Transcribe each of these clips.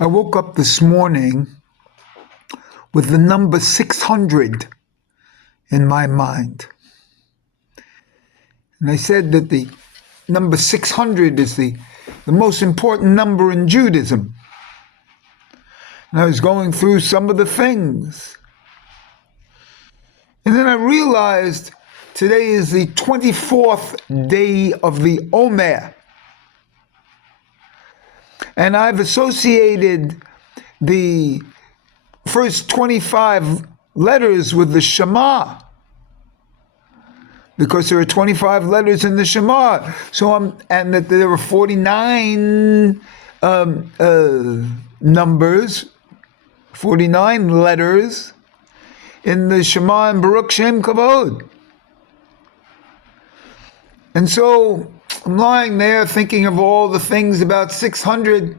I woke up this morning with the number 600 in my mind. And I said that the number 600 is the most important number in Judaism. And I was going through some of the things. And then I realized today is the 24th day of the Omer. And I've associated the first 25 letters with the Shema, because there are 25 letters in the Shema. And that there are 49 numbers, 49 letters in the Shema and Baruch Shem Kavod. And so I'm lying there thinking of all the things about 600.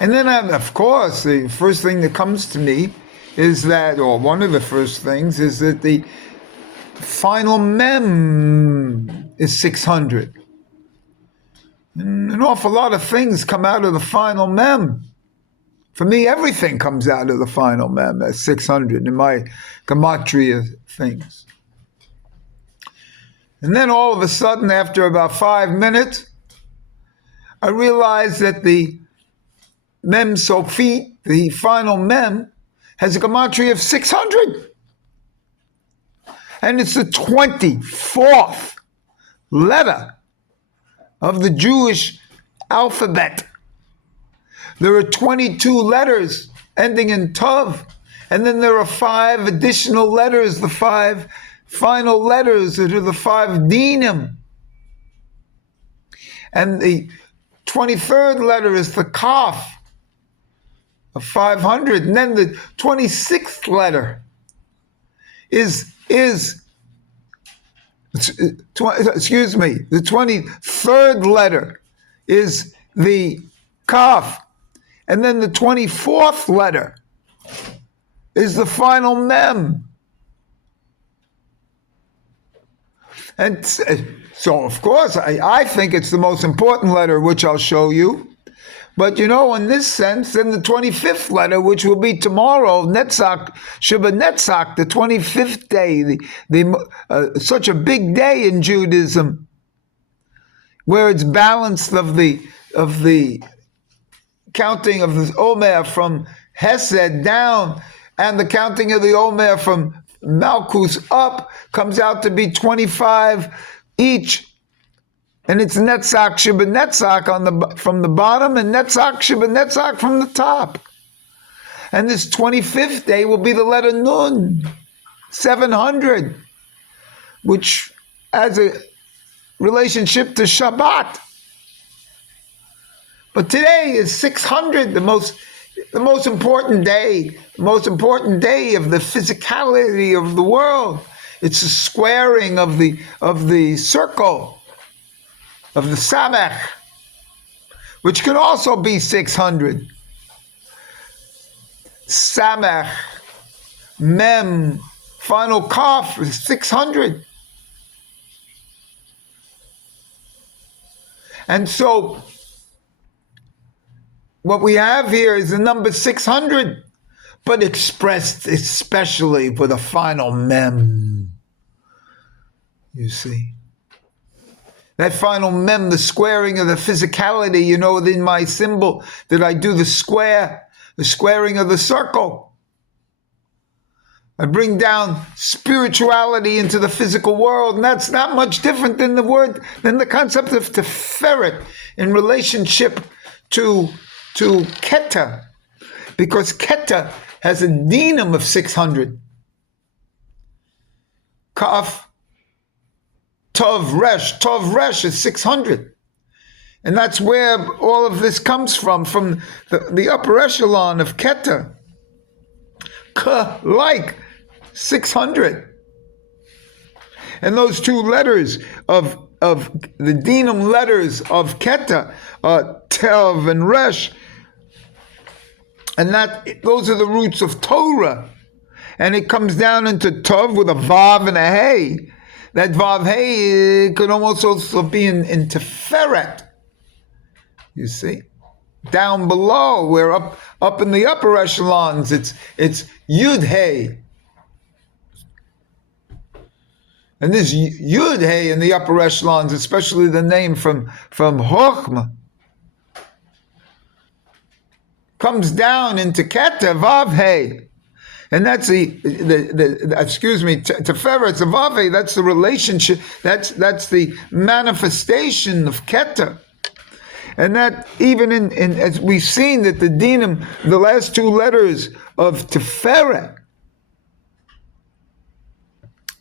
And then, of course, the first thing that comes to me is that, or one of the first things, is that the final mem is 600. And an awful lot of things come out of the final mem. For me, everything comes out of the final mem as 600 in my gematria things. And then all of a sudden, after about 5 minutes, I realized that the mem sofit, the final mem, has a gematria of 600. And it's the 24th letter of the Jewish alphabet. There are 22 letters ending in Tov, and then there are 5 additional letters, the 5 final letters that are the 5 dinim. And the 23rd letter is the kaf of 500. And then the 26th letter is the 23rd letter is the kaf. And then the 24th letter is the final mem. And so, of course, I think it's the most important letter, which I'll show you. But, in this sense, then the 25th letter, which will be tomorrow, Netzach, Shabbat Netzach, the 25th day, such a big day in Judaism, where it's balanced of the counting of the Omer from Hesed down, and the counting of the Omer from Malchus up comes out to be 25 each. And it's Netzach Shabbat Netzach from the bottom, and Netzach Shabbat Netzach from the top. And this 25th day will be the letter Nun, 700, which has a relationship to Shabbat. But today is 600, the most important day of the physicality of the world. It's a squaring of the circle, of the Samech, which can also be 600. Samech, Mem, final Kaf is 600. And so what we have here is the number 600, but expressed especially with a final mem. You see? That final mem, the squaring of the physicality, in my symbol that I do the squaring of the circle. I bring down spirituality into the physical world, and that's not much different than the concept of Teferet in relationship to Keta, because Keta has a dinam of 600. Kaf, Tov Resh is 600. And that's where all of this comes from the upper echelon of Keta. Like 600. And those two letters of the dinam letters of Keta, Tev and Resh, and those are the roots of Torah. And it comes down into Tov with a Vav and a Hey. That Vav Hey could almost also be in Teferet. You see? Down below, where up Up in the upper echelons, it's Yud Hey. And this Yud Hey in the upper echelons, especially the name from Chochmah, comes down into Keter Vav Hey. And that's the excuse me, Teferet's a Vav Hey, that's the relationship, that's the manifestation of Keter. And that even in as we've seen that the dinim, the last two letters of Tiferet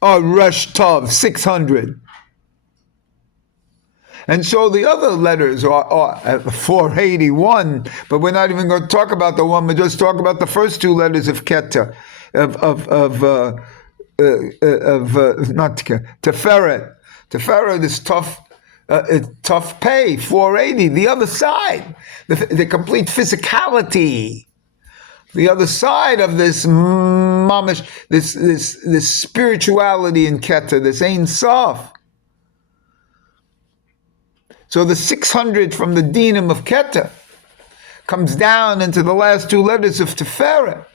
are Resh Tav, 600. And so the other letters are 481, but we're not even going to talk about the one, we'll just talk about the first two letters of Keter, not Tiferet. Tiferet is tough pay, 480. The other side, the complete physicality, the other side of this mamish, this spirituality in Keter, this Ein Sof. So the 600 from the dinim of Keter comes down into the last two letters of Tiferet.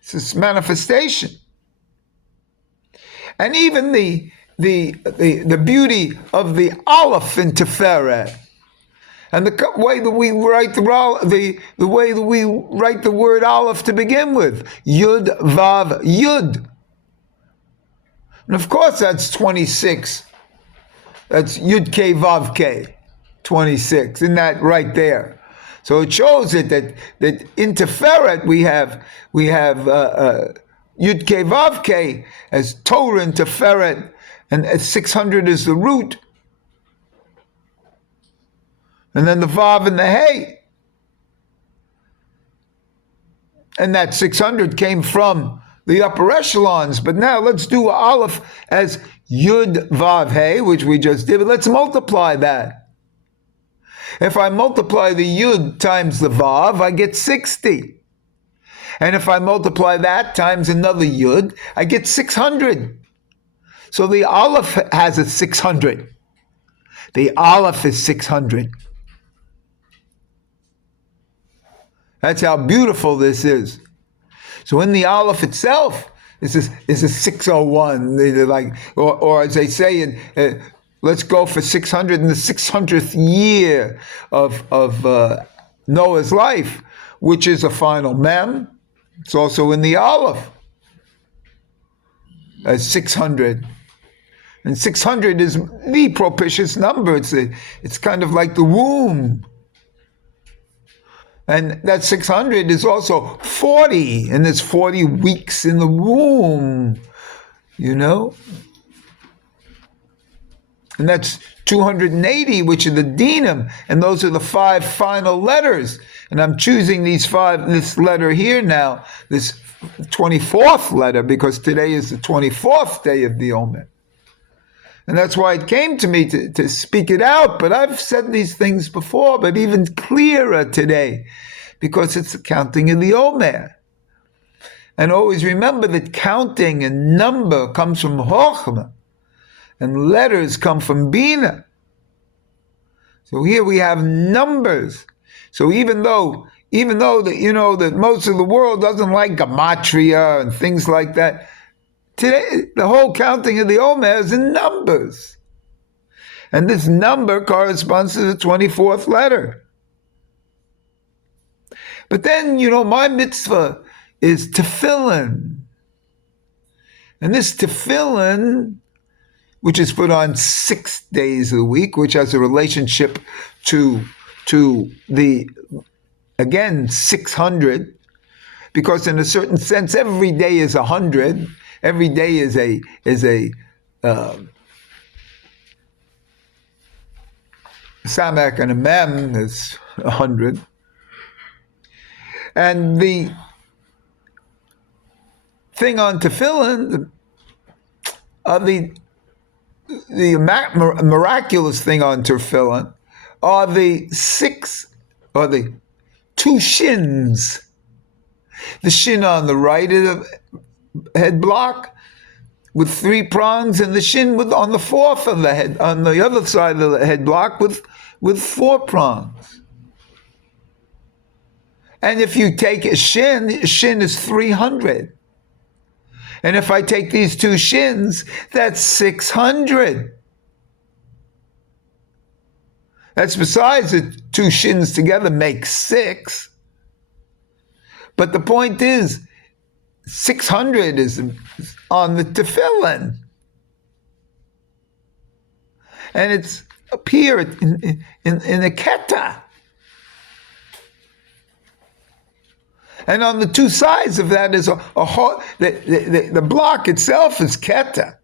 It's this manifestation. And even the beauty of the Aleph in Tiferet, and the way that we write the way that we write the word Aleph to begin with, Yud Vav Yud, and of course that's 26. That's Yud K Vav K, 26. Isn't that right there? So it shows it that in Tiferet we have Yud K Vav K as Torah in Tiferet, and 600 is the root. And then the Vav and the Hey. And that 600 came from the upper echelons. But now let's do Aleph as Yud Vav Hey, which we just did. But let's multiply that. If I multiply the Yud times the Vav, I get 60. And if I multiply that times another Yud, I get 600. So the Aleph has a 600. The Aleph is 600. That's how beautiful this is. So in the Aleph itself, this is a 601. Like, or as they say, let's go for 600 in the 600th year of Noah's life, which is a final mem. It's also in the Aleph as 600. And 600 is the propitious number. It's kind of like the womb. And that 600 is also 40, and there's 40 weeks in the womb, you know? And that's 280, which are the dinim, and those are the 5 final letters. And I'm choosing this letter here now, this 24th letter, because today is the 24th day of the Omer. And that's why it came to me to speak it out. But I've said these things before, but even clearer today, because it's the counting of the Omer. And always remember that counting and number comes from Chochmah, and letters come from Bina. So here we have numbers. So even though that, you know, that most of the world doesn't like gematria and things like that, today, the whole counting of the Omer is in numbers. And this number corresponds to the 24th letter. But then, you know, my mitzvah is tefillin. And this tefillin, which is put on 6 days a week, which has a relationship to the, again, 600, because in a certain sense, every day is 100. Every day is a Samak and a Mem is 100. And the thing on tefillin, the miraculous thing on tefillin are the 2 shins. The shin on the right of the head block with 3 prongs, and the shin on the 4th of the head, on the other side of the head block with 4 prongs. And if you take a shin is 300. And if I take these two shins, that's 600. That's besides the two shins together make 6. But the point is, 600 is on the tefillin. And it's up here in a keta. And on the two sides of that is the block itself is keta.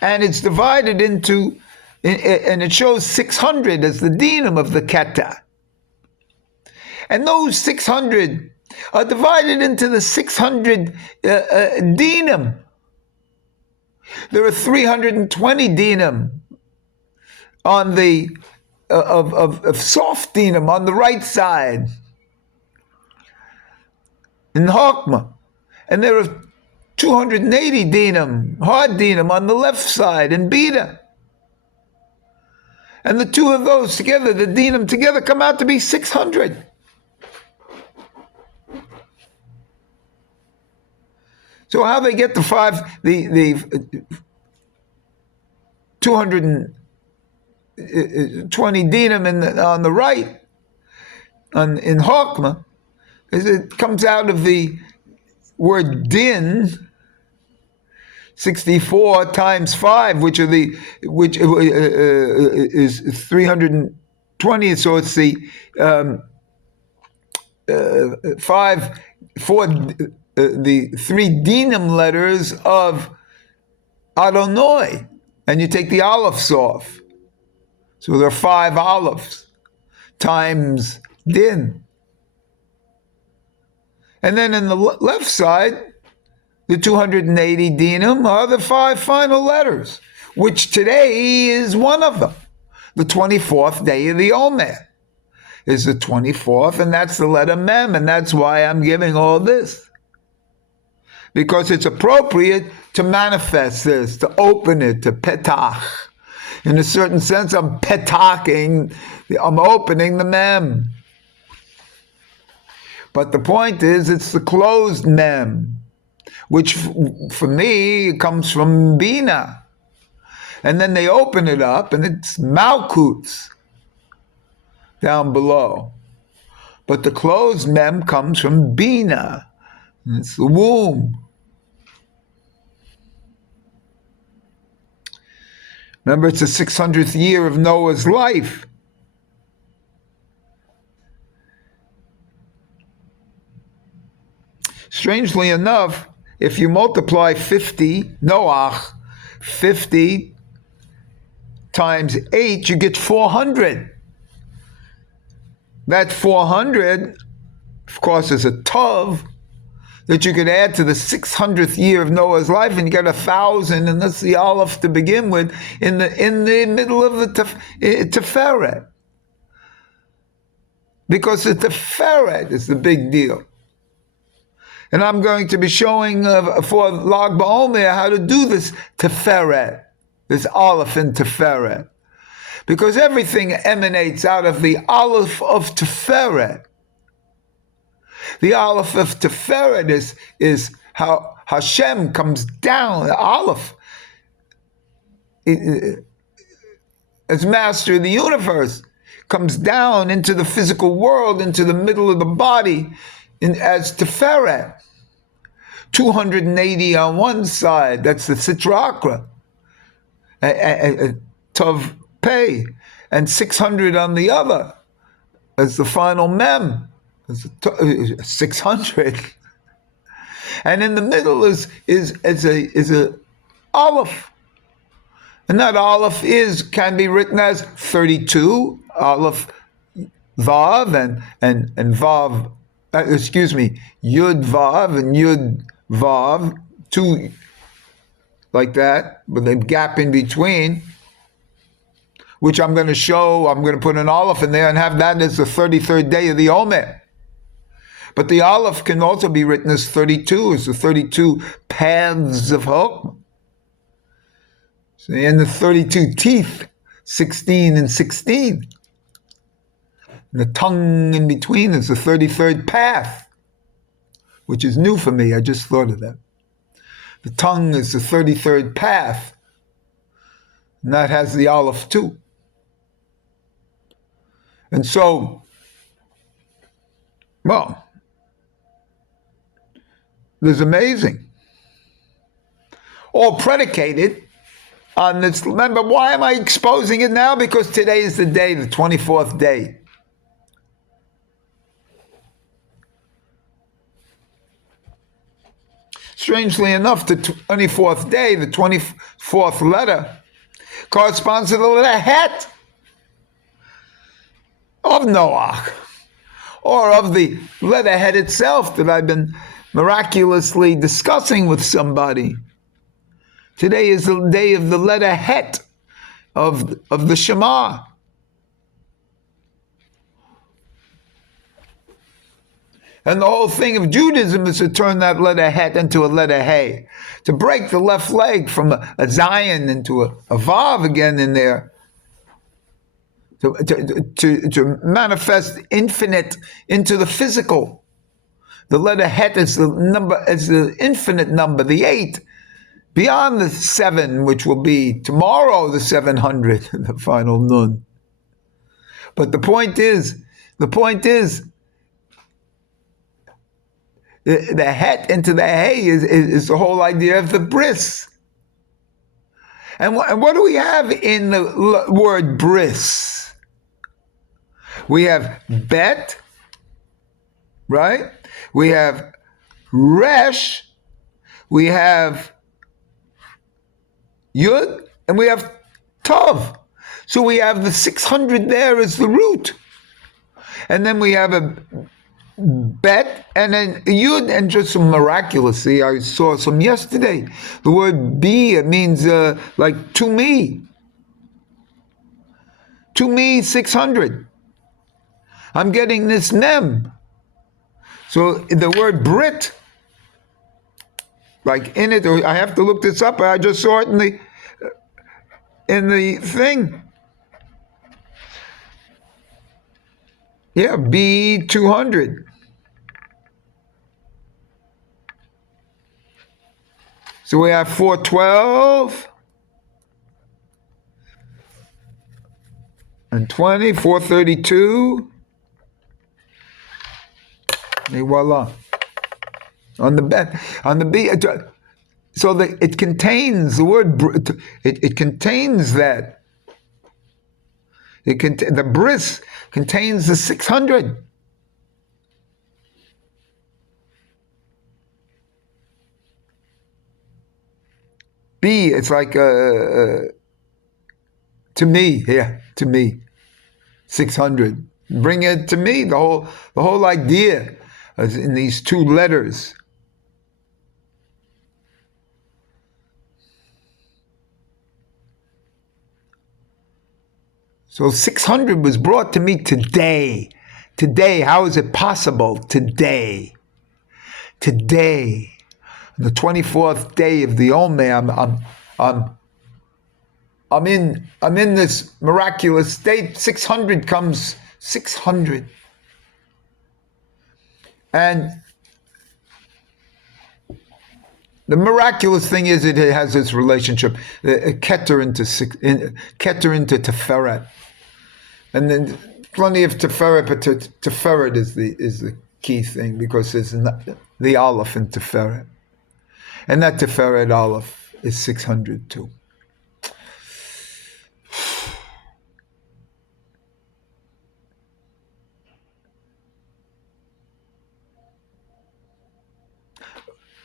And it's divided into, and it shows 600 as the dinam of the keta. And those 600 are divided into the 600 dinam. There are 320 dinam on the of soft dinam on the right side in Hokmah, and there are 280 dinam, hard dinam, on the left side in Bida. And the two of those together, the dinam together, come out to be 600. So how they get the 220 dinam on the right in Hokmah is it comes out of the word din, 64 times 5, which is 320. So it's the 3 dinam letters of Adonai, and you take the olives off. So there are 5 olives times din. And then in the left side, the 280 dinam are the 5 final letters, which today is one of them. The 24th day of the Omer is the 24th, and that's the letter Mem, and that's why I'm giving all this. Because it's appropriate to manifest this, to open it, to petach. In a certain sense, I'm petaching, I'm opening the Mem. But the point is, it's the closed Mem, which for me comes from Bina. And then they open it up, and it's Malkuts down below. But the closed Mem comes from Bina. And it's the womb. Remember, it's the 600th year of Noah's life. Strangely enough, if you multiply 50 times 8, you get 400. That 400, of course, is a tov that you could add to the 600th year of Noah's life, and you get 1,000, and that's the aleph to begin with, in the middle of the Teferet. Because the Teferet is the big deal. And I'm going to be showing for Lag BaOmer how to do this Teferet, this aleph in Teferet. Because everything emanates out of the aleph of Teferet. The aleph of Teferet is how Hashem comes down, the aleph, as master of the universe, comes down into the physical world, into the middle of the body, as Teferet. 280 on one side, that's the Sitrakra, Tov Pei, and 600 on the other, as the final Mem, 600. And in the middle is a Aleph. And that Aleph can be written as 32, Aleph Vav and Vav, Yud Vav and Yud Vav, 2 like that, with a gap in between, which I'm going to show. I'm going to put an Aleph in there and have that as the 33rd day of the Omer. But the Aleph can also be written as 32, as the 32 paths of Hokmah. So in the 32 teeth, 16 and 16. And the tongue in between is the 33rd path, which is new for me. I just thought of that. The tongue is the 33rd path, and that has the Aleph too. And so, well, this is amazing. All predicated on this. Remember, why am I exposing it now? Because today is the day, the 24th day. Strangely enough, the 24th day, the 24th letter, corresponds to the letter Het of Noah, or of the letter Het itself that I've been miraculously discussing with somebody. Today is the day of the letter Het of the Shema. And the whole thing of Judaism is to turn that letter Het into a letter Hey, to break the left leg from a Zion into a Vav again in there, to manifest infinite into the physical. The letter Het is the number, is the infinite number, the 8, beyond the 7, which will be tomorrow the 700, the final Nun. But the point is, the Het into the Hey is the whole idea of the bris. And what do we have in the word bris? We have bet, right? We have resh, we have yud, and we have tov. So we have the 600 there as the root. And then we have a bet, and then yud, and just some miraculously, I saw some yesterday. The word be, it means like to me. To me, 600. I'm getting this mem. So the word Brit, like in it, I have to look this up, I just saw it in the thing. Yeah, B200. So we have 412 and 20, 432. Et voila. On the B. So it contains the word. It contains that. The bris contains the 600. B, it's like to me, yeah, to me, 600. Bring it to me. The whole idea is in these two letters. So 600 was brought to me today. Today, how is it possible? Today, the 24th day of the Omer, I'm in this miraculous state. 600 comes, 600. And the miraculous thing is it has this relationship, Keter into Tiferet. And then plenty of Tiferet, but Tiferet is the key thing, because there's the Aleph in Tiferet. And that Tiferet Aleph is 600 too.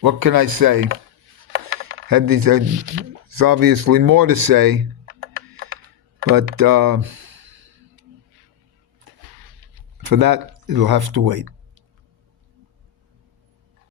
What can I say? There's obviously more to say, but for that, it'll have to wait.